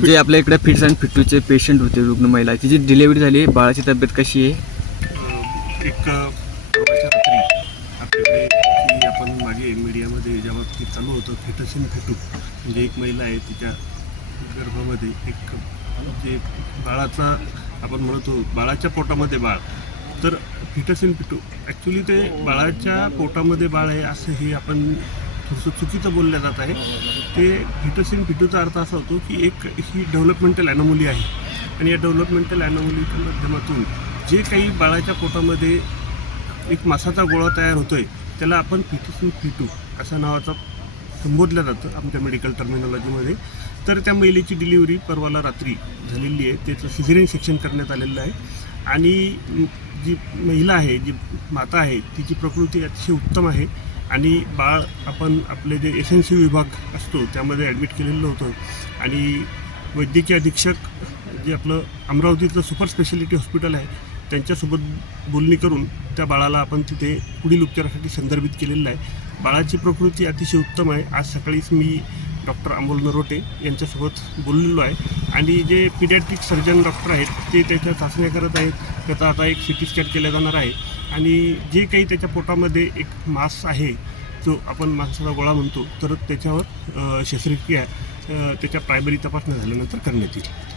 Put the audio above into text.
जे आपल्या इकडे फिट्स अँड फिटूचे पेशंट होते, रुग्ण महिला, तिची डिलिव्हरी झाली, बाळाची तब्येत कशी आहे? एक परवाच्या रात्री आपल्याकडे की आपण मागे मीडियामध्ये जेव्हा ते चालू होतं फिटस इन फिटू, म्हणजे एक महिला आहे, तिच्या गर्भामध्ये एक जे बाळाचा आपण म्हणतो बाळाच्या पोटामध्ये बाळ, तर फिटस इन फिटू ॲक्च्युली ते बाळाच्या पोटामध्ये बाळ आहे असं हे आपण थोडंसं चुकीचं बोललं जात आहे. ते फिटस इन फिटूचा अर्थ असा होतो की एक ही डेव्हलपमेंटल ॲनोमली आहे आणि या डेव्हलपमेंटल ॲनोमलीच्या माध्यमातून जे काही बाळाच्या पोटामध्ये एक मांसाचा गोळा तयार होतो आहे त्याला आपण फिटस इन फिटू अशा नावाचा संबोधलं जातं आमच्या मेडिकल टर्मिनॉलॉजीमध्ये. तर त्या महिलेची डिलिव्हरी परवाला रात्री झालेली आहे, त्याचं सिझेरियन सेक्शन करण्यात आलेलं आहे आणि जी महिला आहे, जी माता आहे, तिची प्रकृती अतिशय उत्तम आहे आणि बाळ आपण आपले जे SNC विभाग असतो त्यामध्ये ॲडमिट केलेलं होतं आणि वैद्यकीय अधीक्षक जे आपलं अमरावतीचं सुपर स्पेशालिटी हॉस्पिटल आहे त्यांच्यासोबत बोलणी करून त्या बाळाला आपण तिथे पुढील उपचारासाठी संदर्भित केलेलं आहे. बाळाची प्रकृती अतिशय उत्तम आहे. आज सकाळीच मी डॉक्टर अमोल नरोटे यांच्यासोबत बोललेलो आहे आणि जे पिडियाट्रिक सर्जन डॉक्टर आहेत ते त्याच्या चाचण्या करत आहेत. त्याचा आता एक CT स्कॅन केला जाणार आहे आणि जे काही त्याच्या पोटामध्ये एक मांस आहे जो आपण मांसाचा गोळा म्हणतो तर त्याच्यावर शस्त्रक्रिया त्याच्या प्रायमरी तपासण्या झाल्यानंतर करण्यात येईल.